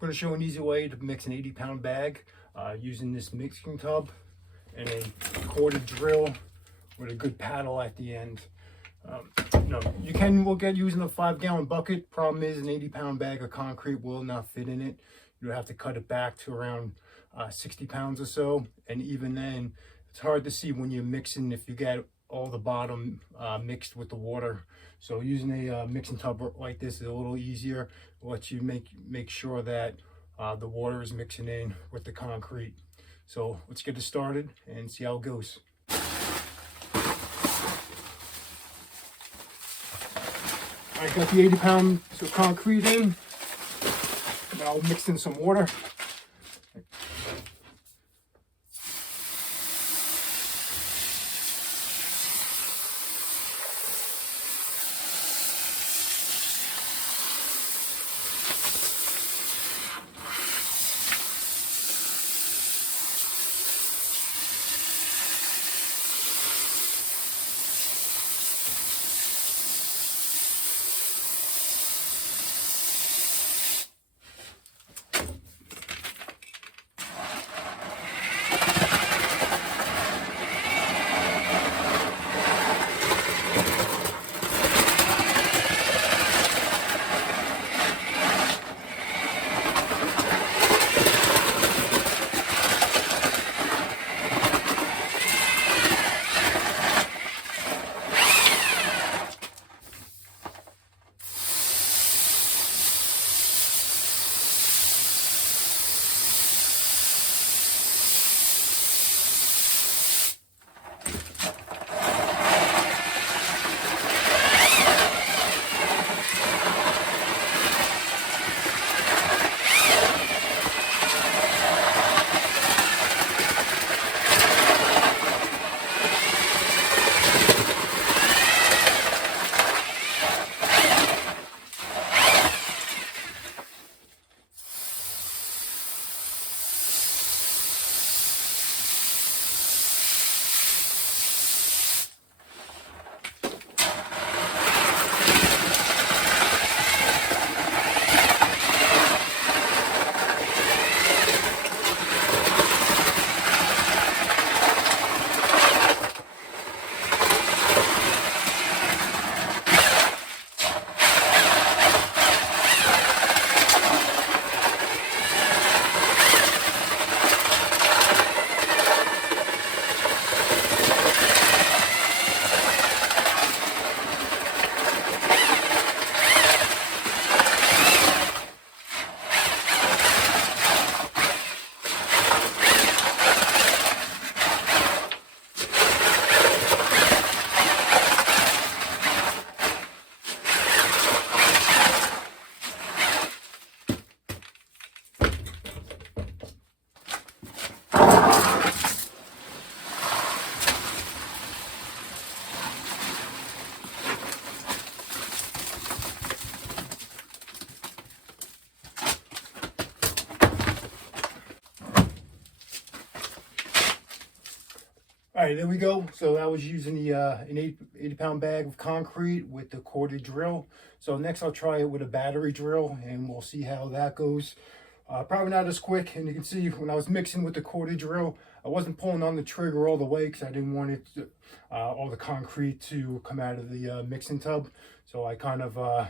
going to show an easy way to mix an 80-pound bag using this mixing tub and a corded drill with a good paddle at the end. You can look at using a 5-gallon bucket. Problem is, an 80-pound bag of concrete will not fit in it. You'll have to cut it back to around 60 pounds or so, and even then it's hard to see when you're mixing if you get all the bottom mixed with the water. So using a mixing tub like this is a little easier. It lets you make sure that the water is mixing in with the concrete. So let's get it started and see how it goes. I got the 80 pounds of concrete in. Now I'll mix in some water. All right, there we go. So I was using the an 80-pound bag of concrete with the corded drill. So next I'll try it with a battery drill and we'll see how that goes. Probably not as quick, and you can see when I was mixing with the corded drill, I wasn't pulling on the trigger all the way because I didn't want it to, all the concrete to come out of the mixing tub. So I kind of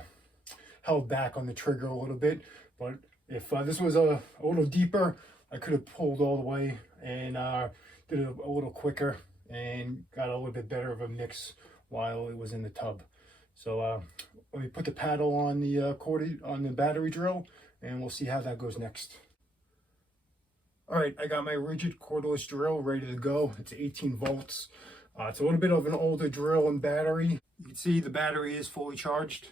held back on the trigger a little bit. But if this was a little deeper, I could have pulled all the way and did it a little quicker and got a little bit better of a mix while it was in the tub. So let me put the paddle on the battery drill and we'll see how that goes next. All right, I got my rigid cordless drill ready to go. It's 18 volts. It's a little bit of an older drill and battery. You can see the battery is fully charged.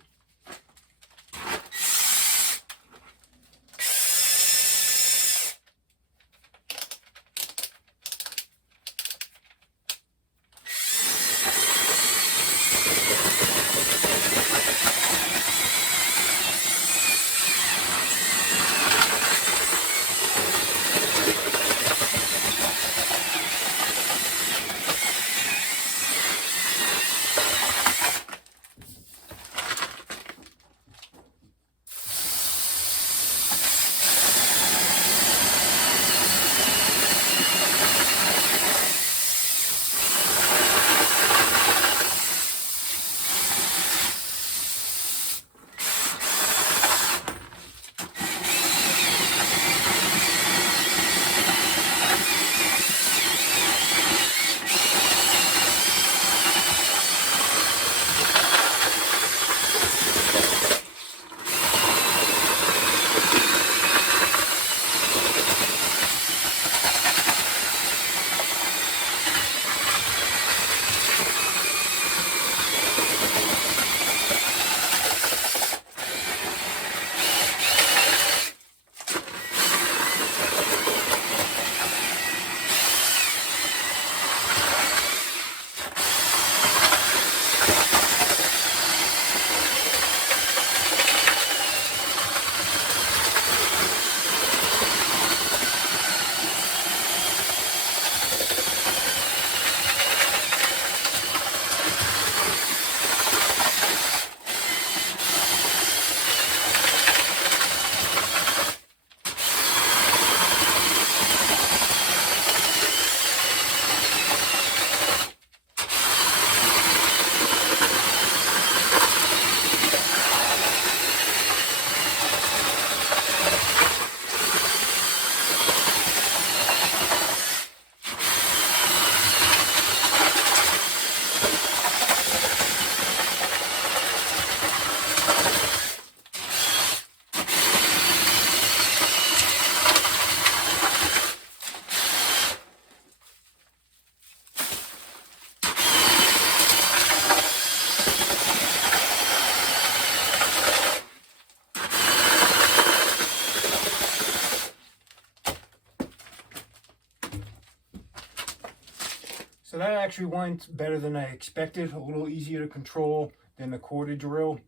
So that actually went better than I expected. A little easier to control than the corded drill.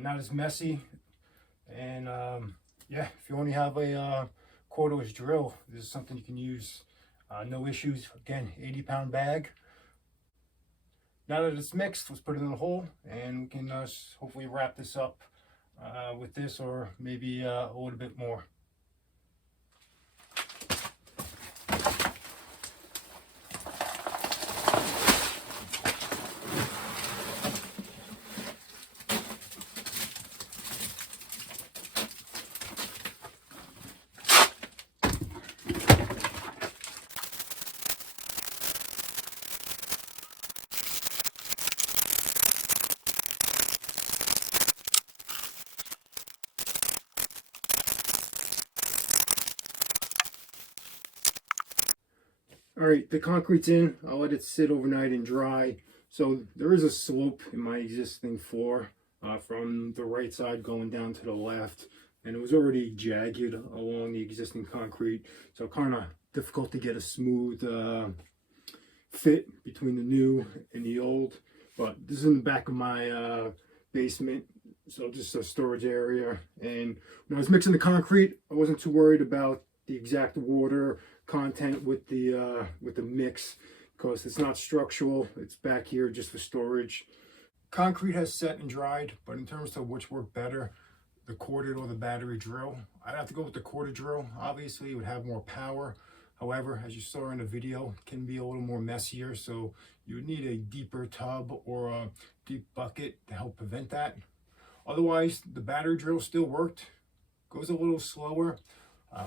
Not as messy. And yeah, if you only have a cordless drill, this is something you can use. No issues. Again, 80-pound bag. Now that it's mixed, let's put it in the hole, and we can hopefully wrap this up with this, or maybe a little bit more. All right, the concrete's in. I'll let it sit overnight and dry. So there is a slope in my existing floor from the right side going down to the left. And it was already jagged along the existing concrete. So kind of difficult to get a smooth fit between the new and the old. But this is in the back of my basement. So just a storage area. And when I was mixing the concrete, I wasn't too worried about the exact water content with the mix, because it's not structural. It's back here just for storage. Concrete has set and dried, but in terms of which worked better, the corded or the battery drill, I'd have to go with the corded drill. Obviously it would have more power. However, as you saw in the video, it can be a little more messier, so you would need a deeper tub or a deep bucket to help prevent that. Otherwise, the battery drill still worked. Goes a little slower.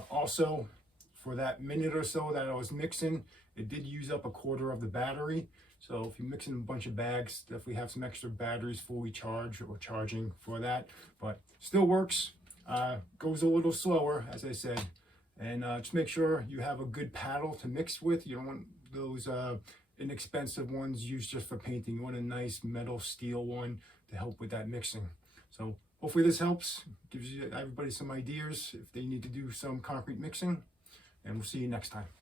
Also, for that minute or so that I was mixing, it did use up a quarter of the battery. So if you're mixing a bunch of bags, definitely have some extra batteries fully charged or charging for that. But still works. Goes a little slower, as I said. And just make sure you have a good paddle to mix with. You don't want those inexpensive ones used just for painting. You want a nice metal steel one to help with that mixing. So hopefully this helps. Gives you everybody some ideas if they need to do some concrete mixing. And we'll see you next time.